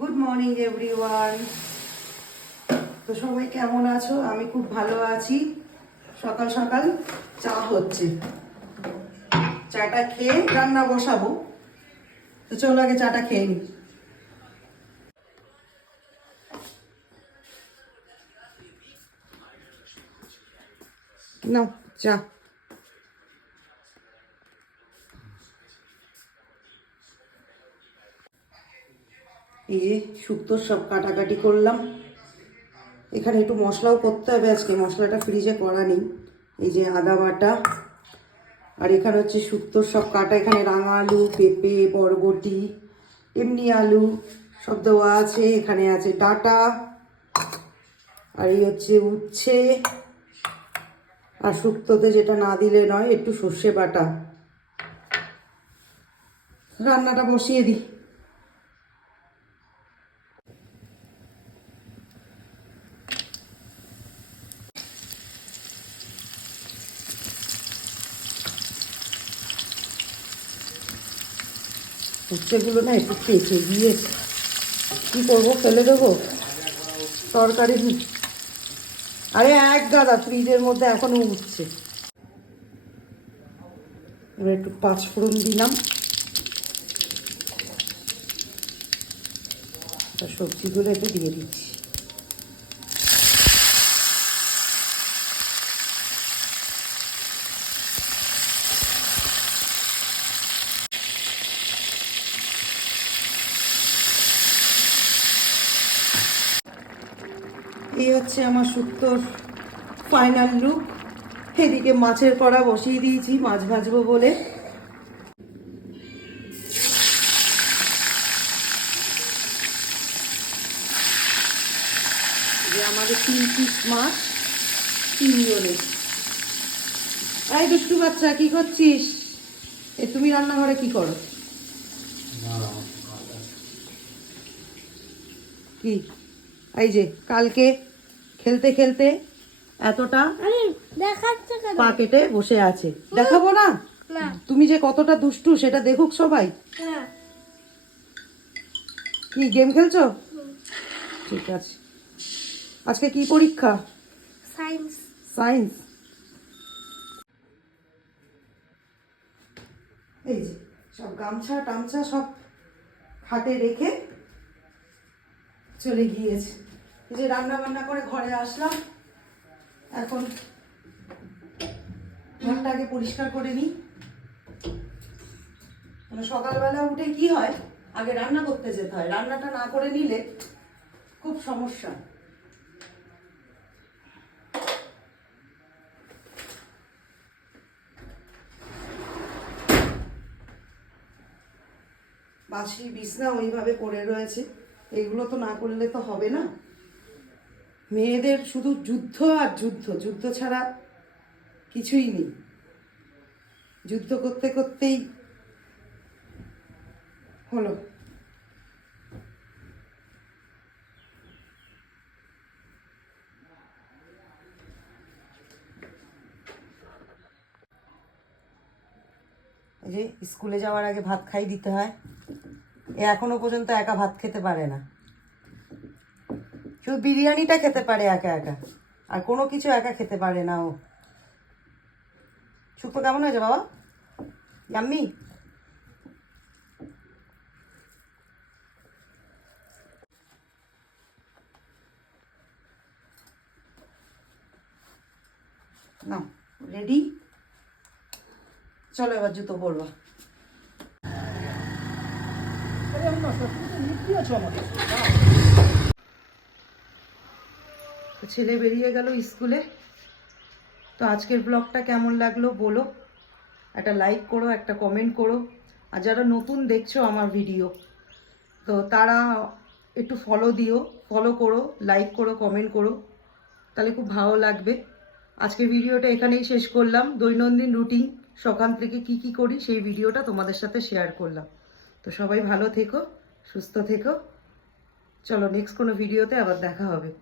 Good morning everyone. তো সবাই কেমন আছো? আমি খুব ভালো আছি। সকাল সকাল চা হচ্ছে, চাটা খেয়ে রান্না বসাবো। তো চলো আগে চাটা খেয়ে নি। নাও চা। এই যে শুক্তোর সব কাটাকাটি করলাম। এখানে একটু মশলাও করতে হবে আজকে, মশলাটা ফ্রিজে করা নেই। এই যে আদা বাটা, আর এখানে হচ্ছে শুক্তোর সব কাটা। এখানে রাঙা আলু, পেঁপে, বরবটি, এমনি আলু সব দেওয়া আছে। এখানে আছে ডাঁটা, আর এই হচ্ছে উচ্ছে, আর শুক্তোতে যেটা না দিলে নয় একটু সর্ষে বাটা। রান্নাটা বসিয়ে দিই। উচ্ছেগুলো না একটু পেঁচে দিয়ে কী করবো, ফেলে দেবো তরকারি? আরে এক গাদা ফ্রিজের মধ্যে এখনো উঠছে। এবার একটু পাঁচফোড়ন দিলাম, সবজিগুলো একটু দিয়ে দিচ্ছি। এই হচ্ছে আমার শুক্তোর ফাইনাল লুক। এদিকে মাছের কড়া বসিয়ে দিয়েছি, মাছ ভাজবো বলে। যে আমাদের 3 পিস মাছ, 3 জনের। এই দুষ্টু বাচ্চা কি করছিস? তুমি রান্নাঘরে কি করো? কি এই যে কালকে খেলতে খেলতে এতটা পা কেটে বসে আছে, দেখাবো না? তুমি যে কতটা দুষ্টু সেটা দেখুক সবাই। কি গেম খেলছো? ঠিক আছে। আজকে কি পরীক্ষা? সায়েন্স। সায়েন্স। এই যে সব গামছা টামছা সব খাটে রেখে চলে গিয়েছে। এই যে রান্না বান্না করে ঘরে আসলাম, এখন ঘরটা আগে পরিষ্কার করে নিই। মানে সকালবেলা উঠে কি হয়, আগে রান্না করতে যেতে হয়। রান্নাটা না করে নিলে খুব সমস্যা। বাসি বিছনা ওইভাবে পড়ে রয়েছে, এগুলো তো না করলে তো হবে না। মেয়েদের শুধু যুদ্ধ আর যুদ্ধ, যুদ্ধ ছাড়া কিছুই নেই। যুদ্ধ করতে করতেই হলো। এই যে স্কুলে যাওয়ার আগে ভাত খাই দিতে হয়। এ এখনো পর্যন্ত একা ভাত খেতে পারে না, শুধু বিরিয়ানিটা খেতে পারে একা একা, আর কোনো কিছু একা খেতে পারে না ও। শুক্তো কেমন হয়েছে বাবা? ইয়াম্মি? না রেডি, চলো এবার জুতো পরবা। ছেলে বেরিয়ে গেল স্কুলে। তো আজকের ব্লগটা কেমন লাগলো বলো, একটা লাইক করো, একটা কমেন্ট করো। আর যারা নতুন দেখছো আমার ভিডিও, তো তারা একটু ফলো দিও, ফলো করো, লাইক করো, কমেন্ট করো, তাহলে খুব ভালো লাগবে। আজকের ভিডিওটা এখানেই শেষ করলাম। দৈনন্দিন রুটিন সকাল থেকে কি কি করি সেই ভিডিওটা তোমাদের সাথে শেয়ার করলাম। তো সবাই ভালো থেকো, সুস্থ থেকো। চলো নেক্সট কোনো ভিডিওতে আবার দেখা হবে।